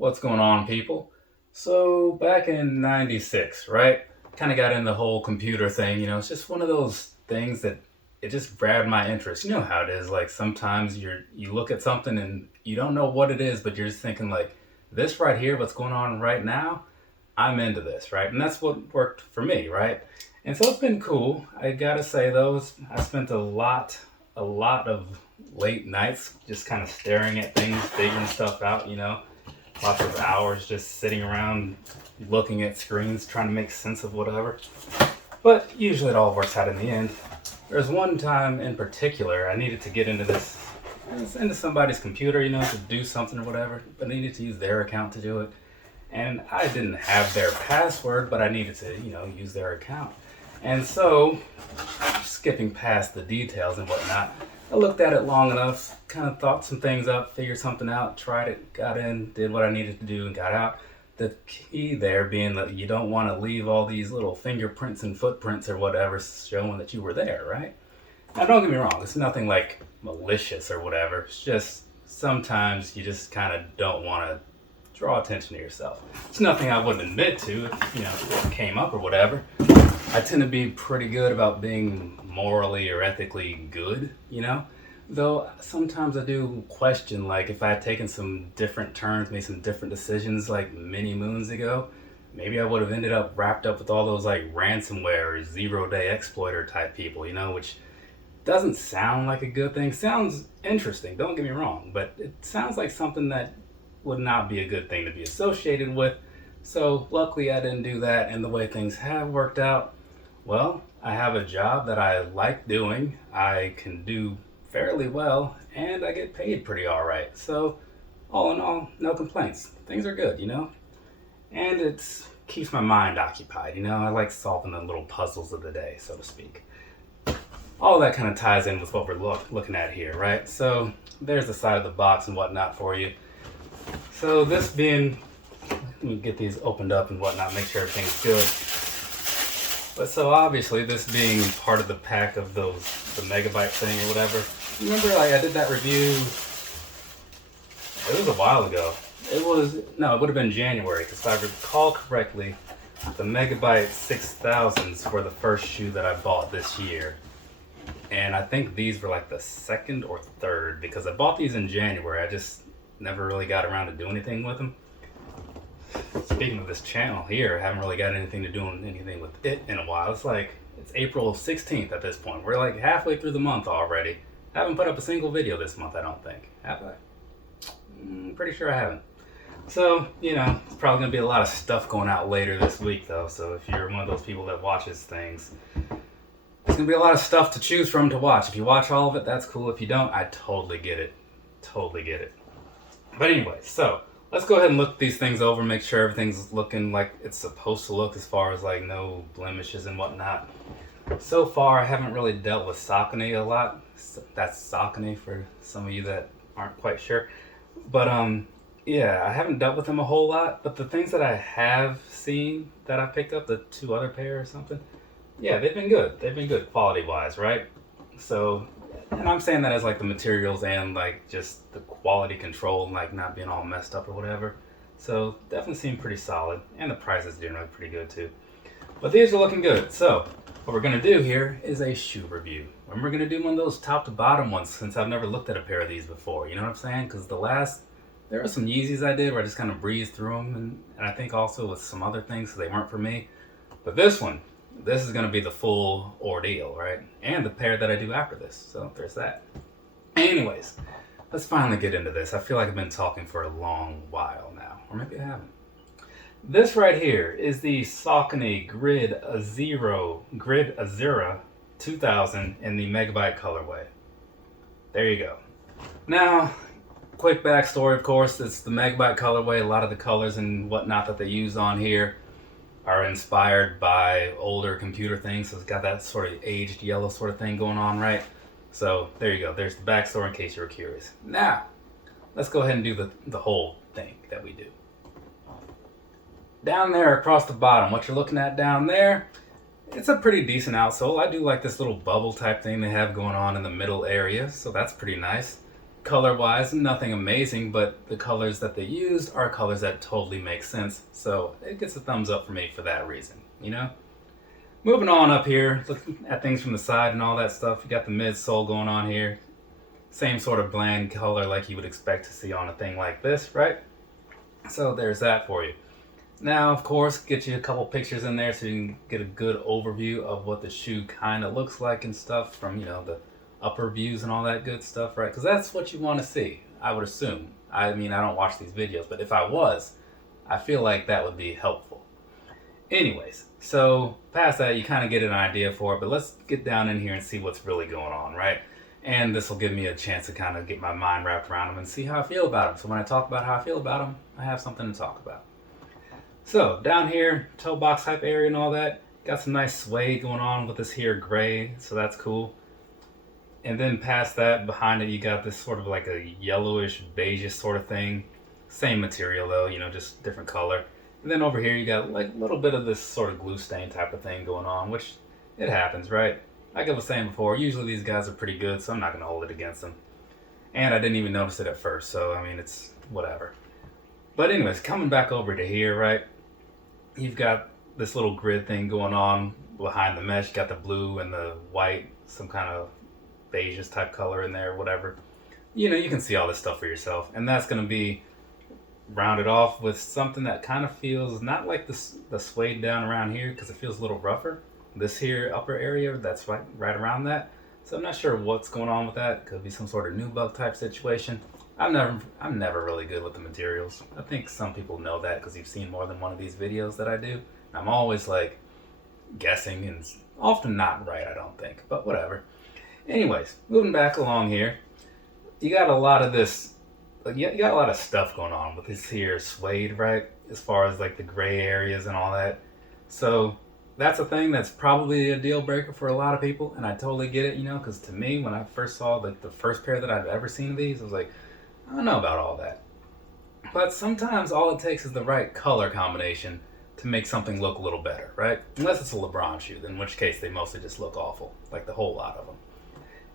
What's going on, people? So, back in 96, right? Kind of got in the whole computer thing, it's just one of those things that it just grabbed my interest. You know how it is, like sometimes you look at something and you don't know what it is, but you're just thinking like this right here, what's going on right now, I'm into this, right? And that's what worked for me, right? And so it's been cool. I gotta say those I spent a lot of late nights just kind of staring at things, figuring stuff out, lots of hours just sitting around looking at screens trying to make sense of whatever. But usually it all works out in the end. There's one time in particular I needed to get into somebody's computer, to do something or whatever, but I needed to use their account to do it. And I didn't have their password, but I needed to, use their account. And so, skipping past the details and whatnot, I looked at it long enough, kind of thought some things up, figured something out, tried it, got in, did what I needed to do, and got out. The key there being that you don't want to leave all these little fingerprints and footprints or whatever showing that you were there, right? Now, don't get me wrong, it's nothing like malicious or whatever. It's just sometimes you just kind of don't want to draw attention to yourself. It's nothing I wouldn't admit to if, it came up or whatever. I tend to be pretty good about being morally or ethically good, Though sometimes I do question, like, if I had taken some different turns, made some different decisions, like, many moons ago, maybe I would have ended up wrapped up with all those, like, ransomware or zero-day exploiter type people, which doesn't sound like a good thing. Sounds interesting, don't get me wrong, but it sounds like something that would not be a good thing to be associated with. So luckily I didn't do that, and the way things have worked out, well, I have a job that I like doing. I can do fairly well, and I get paid pretty all right. So all in all, no complaints. Things are good, and it keeps my mind occupied. I like solving the little puzzles of the day, so to speak. All that kind of ties in with what we're looking at here, right? So there's the side of the box and whatnot for you. So this being, let me get these opened up and whatnot, make sure everything's good. But so obviously this being part of the pack of the Megabyte thing or whatever, remember like I did that review, it was a while ago. It would have been January, because if I recall correctly, the Megabyte 6000s were the first shoe that I bought this year. And I think these were like the second or third, because I bought these in January. I just never really got around to doing anything with them. Speaking of this channel here, I haven't really got anything to do anything with it in a while. It's April 16th at this point. We're like halfway through the month already. I haven't put up a single video this month, I don't think. Have I? Pretty sure I haven't. So, it's probably going to be a lot of stuff going out later this week though. So if you're one of those people that watches things, there's going to be a lot of stuff to choose from to watch. If you watch all of it, that's cool. If you don't, I totally get it. Totally get it. But anyway, so let's go ahead and look these things over, make sure everything's looking like it's supposed to look as far as like no blemishes and whatnot. So far, I haven't really dealt with Saucony a lot. That's Saucony for some of you that aren't quite sure. But yeah, I haven't dealt with them a whole lot. But the things that I have seen that I picked up, the two other pair or something, yeah, they've been good. They've been good quality-wise, right? So, and I'm saying that as like the materials and like just the quality control and like not being all messed up or whatever. So definitely seem pretty solid, and the price is generally pretty good too. But these are looking good. So what we're gonna do here is a shoe review. And we're gonna do one of those top to bottom ones, since I've never looked at a pair of these before. You know what I'm saying? Because there were some Yeezys I did where I just kind of breezed through them, and I think also with some other things, so they weren't for me. But this is going to be the full ordeal, right? And the pair that I do after this. So there's that. Anyways, let's finally get into this. I feel like I've been talking for a long while now. Or maybe I haven't. This right here is the Saucony Grid Azura 2000 in the Megabyte colorway. There you go. Now, quick backstory, of course. It's the Megabyte colorway. A lot of the colors and whatnot that they use on here are inspired by older computer things, so it's got that sort of aged yellow sort of thing going on, right? So there you go. There's the backstory in case you were curious. Now, let's go ahead and do the whole thing that we do. Down there across the bottom, what you're looking at down there, it's a pretty decent outsole. I do like this little bubble type thing they have going on in the middle area, so that's pretty nice. Color wise, nothing amazing, but the colors that they used are colors that totally make sense. So it gets a thumbs up for me for that reason, you know? Moving on up here, looking at things from the side and all that stuff, you got the midsole going on here. Same sort of bland color like you would expect to see on a thing like this, right? So there's that for you. Now, of course, get you a couple pictures in there so you can get a good overview of what the shoe kind of looks like and stuff from, you know, the upper views and all that good stuff, right? Because that's what you want to see, I would assume. I mean, I don't watch these videos, but if I was, I feel like that would be helpful. Anyways, so past that, you kind of get an idea for it, but let's get down in here and see what's really going on, right? And this will give me a chance to kind of get my mind wrapped around them and see how I feel about them. So when I talk about how I feel about them, I have something to talk about. So down here, toe box type area and all that, got some nice suede going on with this here gray, so that's cool. And then past that, behind it, you got this sort of like a yellowish, beigeish sort of thing. Same material though, you know, just different color. And then over here, you got like a little bit of this sort of glue stain type of thing going on, which it happens, right? Like I was saying before, usually these guys are pretty good, so I'm not going to hold it against them. And I didn't even notice it at first, so I mean, it's whatever. But anyways, coming back over to here, right? You've got this little grid thing going on behind the mesh. You got the blue and the white, some kind of beigeish type color in there, whatever. You know, you can see all this stuff for yourself. And that's going to be rounded off with something that kind of feels not like the suede down around here because it feels a little rougher. This here upper area, that's right around that. So I'm not sure what's going on with that. Could be some sort of nubuck type situation. I'm never really good with the materials. I think some people know that because you've seen more than one of these videos that I do. I'm always like guessing and often not right, I don't think, but whatever. Anyways, moving back along here, you got a lot of this, you got a lot of stuff going on with this here suede, right? As far as like the gray areas and all that. So that's a thing that's probably a deal breaker for a lot of people, and I totally get it, you know, because to me, when I first saw like the first pair that I've ever seen of these, I was like, I don't know about all that. But sometimes all it takes is the right color combination to make something look a little better, right? Unless it's a LeBron shoe, in which case they mostly just look awful, like the whole lot of them.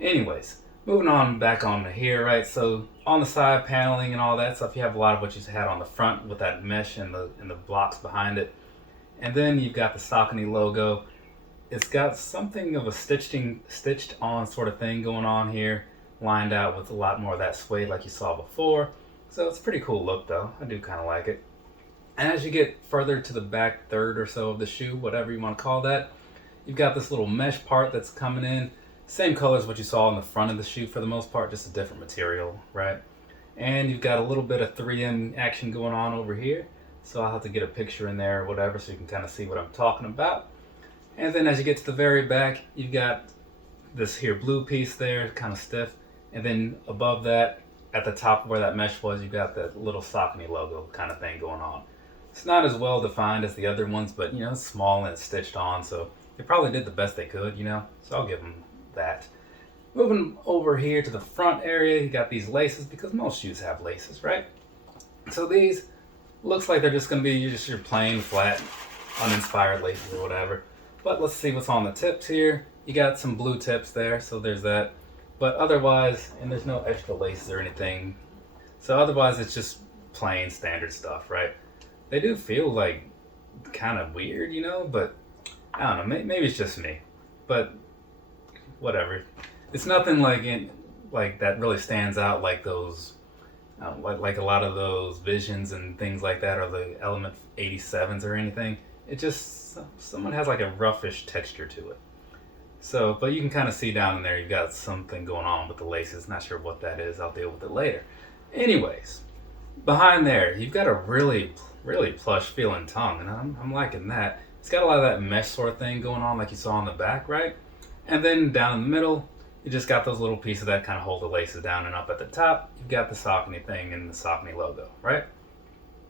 Anyways, moving on back on to here, right? So on the side paneling and all that stuff, you have a lot of what you had on the front with that mesh and the blocks behind it. And then you've got the Saucony logo. It's got something of a stitched on sort of thing going on here, lined out with a lot more of that suede like you saw before. So it's a pretty cool look though. I do kind of like it. And as you get further to the back third or so of the shoe, whatever you want to call that, you've got this little mesh part that's coming in. Same color as what you saw on the front of the shoe for the most part, just a different material, right? And you've got a little bit of 3M action going on over here. So I'll have to get a picture in there or whatever so you can kind of see what I'm talking about. And then as you get to the very back, you've got this here blue piece there, kind of stiff. And then above that, at the top where that mesh was, you've got that little Saucony logo kind of thing going on. It's not as well defined as the other ones, but you know, it's small and it's stitched on, so they probably did the best they could, you know, so I'll give them that. Moving over here to the front area, you got these laces because most shoes have laces, right? So these looks like they're just going to be just your plain, flat, uninspired laces or whatever. But let's see what's on the tips here. You got some blue tips there, so there's that. But otherwise, and there's no extra laces or anything. So otherwise, it's just plain, standard stuff, right? They do feel like kind of weird, you know, but I don't know, maybe it's just me. But whatever. It's nothing like that really stands out like those, like a lot of those Visions and things like that, or the Element 87s or anything. It just, someone has like a roughish texture to it. So, but you can kind of see down in there, you've got something going on with the laces. Not sure what that is. I'll deal with it later. Anyways, behind there, you've got a really plush feeling tongue, and I'm liking that. It's got a lot of that mesh sort of thing going on like you saw on the back, right? And then down in the middle, you just got those little pieces that kind of hold the laces down, and up at the top, you've got the Saucony thing and the Saucony logo, right?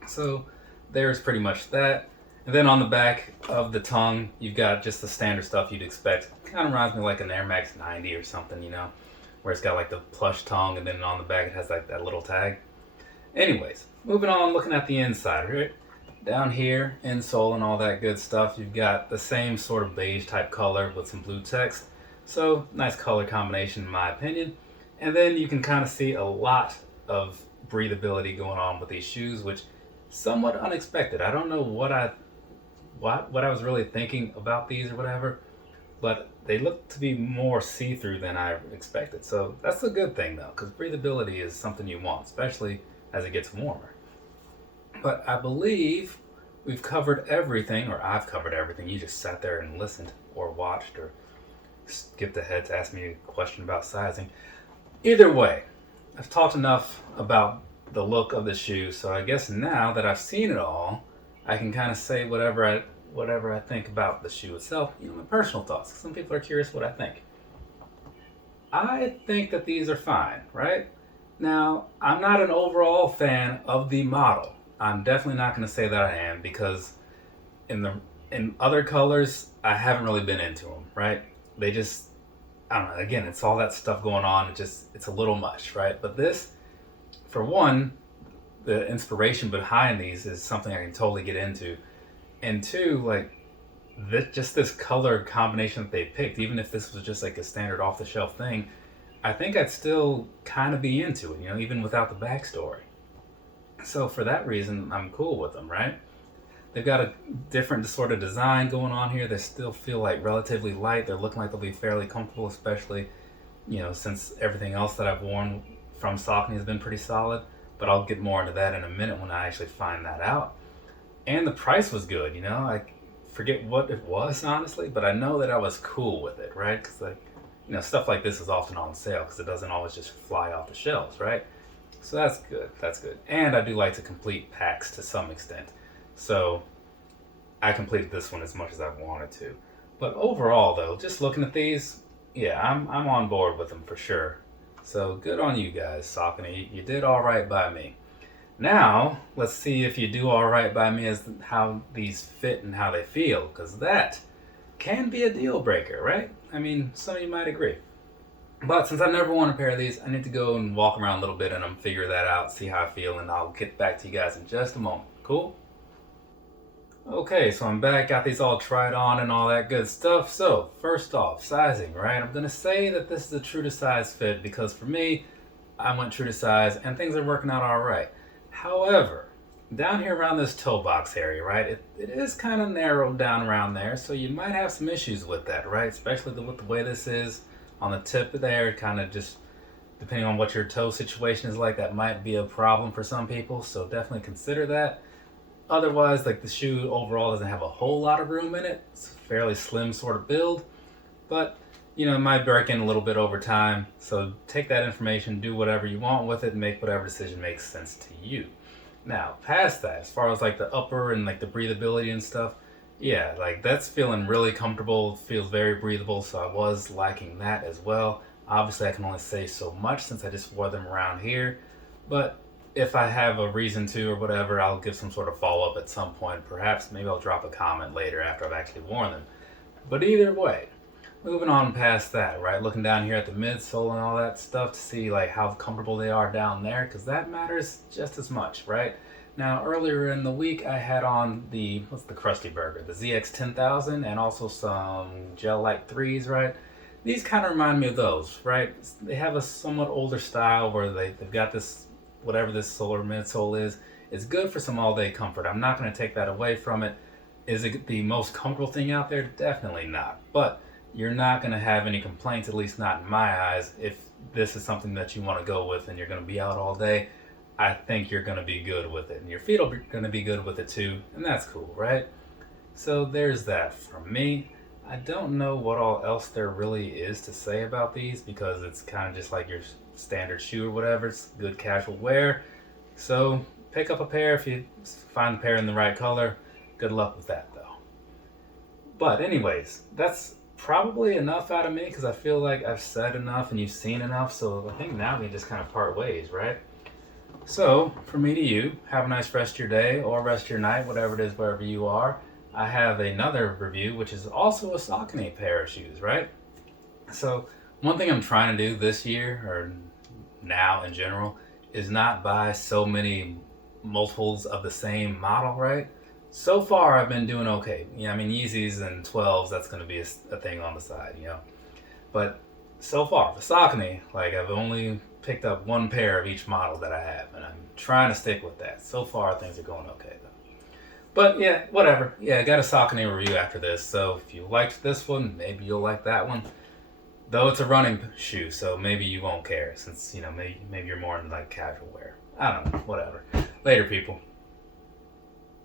So there's pretty much that. And then on the back of the tongue, you've got just the standard stuff you'd expect. Kind of reminds me like an Air Max 90 or something, you know, where it's got like the plush tongue, and then on the back it has like that little tag. Anyways, moving on, looking at the inside, right? Down here, insole and all that good stuff, you've got the same sort of beige type color with some blue text. So, nice color combination in my opinion. And then you can kind of see a lot of breathability going on with these shoes, which somewhat unexpected. I don't know what I was really thinking about these or whatever, but they look to be more see-through than I expected. So that's a good thing though, because breathability is something you want, especially as it gets warmer. But I believe we've covered everything, or I've covered everything. You just sat there and listened or watched or skipped ahead to ask me a question about sizing. Either way, I've talked enough about the look of the shoe, so I guess now that I've seen it all, I can kind of say whatever I think about the shoe itself, my personal thoughts. Some people are curious what I think. I think that these are fine, right? Now, I'm not an overall fan of the model. I'm definitely not going to say that I am, because in other colors, I haven't really been into them, right? They just, I don't know, again, it's all that stuff going on. It's a little much, right? But this, for one, the inspiration behind these is something I can totally get into. And two, like, this color combination that they picked, even if this was just like a standard off the shelf thing, I think I'd still kind of be into it, even without the backstory. So for that reason, I'm cool with them, right? They've got a different sort of design going on here. They still feel like relatively light. They're looking like they'll be fairly comfortable, especially, since everything else that I've worn from Saucony has been pretty solid. But I'll get more into that in a minute when I actually find that out. And the price was good, I forget what it was, honestly, but I know that I was cool with it, right? Because, stuff like this is often on sale because it doesn't always just fly off the shelves, right? So that's good. And I do like to complete packs to some extent. So I completed this one as much as I wanted to. But overall, though, just looking at these, yeah, I'm on board with them for sure. So good on you guys, Saucony. You did all right by me. Now, let's see if you do all right by me as how these fit and how they feel, because that can be a deal breaker, right? I mean, some of you might agree. But since I've never worn a pair of these, I need to go and walk around a little bit and figure that out, see how I feel, and I'll get back to you guys in just a moment. Cool? Okay, so I'm back, got these all tried on and all that good stuff. So, first off, sizing, right? I'm going to say that this is a true to size fit because for me, I went true to size and things are working out all right. However, down here around this toe box area, right, it is kind of narrowed down around there, so you might have some issues with that, right? Especially with the way this is on the tip there, kind of just depending on what your toe situation is like, that might be a problem for some people, so definitely consider that. Otherwise, like, the shoe overall doesn't have a whole lot of room in it. It's a fairly slim sort of build, but it might break in a little bit over time. So take that information, do whatever you want with it, and make whatever decision makes sense to you. Now, past that, as far as like the upper and like the breathability and stuff, yeah, like that's feeling really comfortable, feels very breathable, so I was liking that as well. Obviously, I can only say so much since I just wore them around here, but if I have a reason to or whatever, I'll give some sort of follow-up at some point. Perhaps maybe I'll drop a comment later after I've actually worn them. But either way, moving on past that, right? Looking down here at the midsole and all that stuff to see like how comfortable they are down there, because that matters just as much, right? Now, earlier in the week, I had on the Krusty Burger, the ZX 10,000, and also some Gel Light 3s, right? These kind of remind me of those, right? They have a somewhat older style where they've got this, whatever this sole or midsole is. It's good for some all-day comfort. I'm not going to take that away from it. Is it the most comfortable thing out there? Definitely not. But you're not going to have any complaints, at least not in my eyes, if this is something that you want to go with and you're going to be out all day. I think you're going to be good with it. And your feet are going to be good with it too. And that's cool, right? So there's that from me. I don't know what all else there really is to say about these because it's kind of just like your standard shoe or whatever. It's good casual wear. So pick up a pair if you find the pair in the right color. Good luck with that though. But anyways, that's probably enough out of me because I feel like I've said enough and you've seen enough. So I think now we just kind of part ways, right? So from me to you, have a nice rest of your day or rest of your night, whatever it is, wherever you are. I have another review, which is also a Saucony pair of shoes, right? So one thing I'm trying to do this year, or now in general, is not buy so many multiples of the same model, right? So far, I've been doing okay. Yeah, I mean, Yeezys and 12s, that's going to be a thing on the side, But so far, for Saucony, like I've only picked up one pair of each model that I have, and I'm trying to stick with that. So far, things are going okay though. But yeah, whatever. Yeah, I got a Saucony review after this, so if you liked this one, maybe you'll like that one. Though it's a running shoe, so maybe you won't care, since maybe you're more in like casual wear. I don't know. Whatever. Later, people.